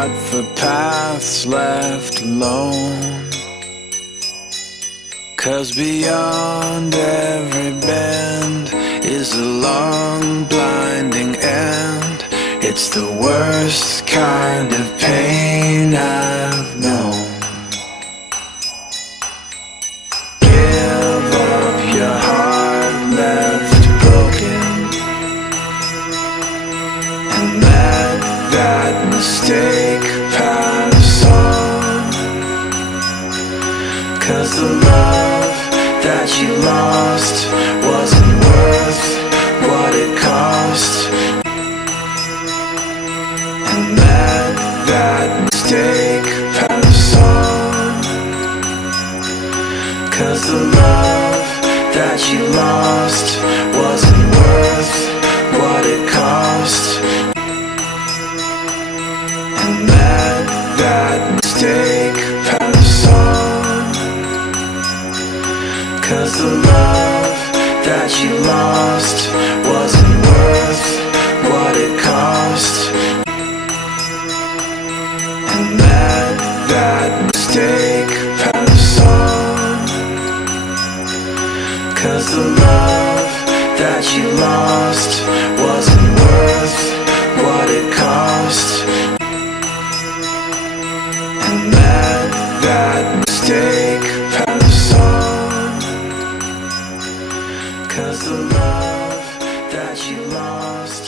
trod for paths left alone. 'Cause beyond every bend is a long blinding end. It's the worst kind of pain I've known. Give up your heart left broken, and let that mistake pass on. 'Cause the love that you lost wasn't worth what it cost. And let that mistake pass on. 'Cause the love that you lost wasn't worth what it cost. And let that mistake pass on. 'Cause the love that you lost wasn't worth what it cost. And let that mistake pass on. 'Cause the love that you lost wasn't worth what it cost. And let that mistake pass on. 'Cause the love that you lost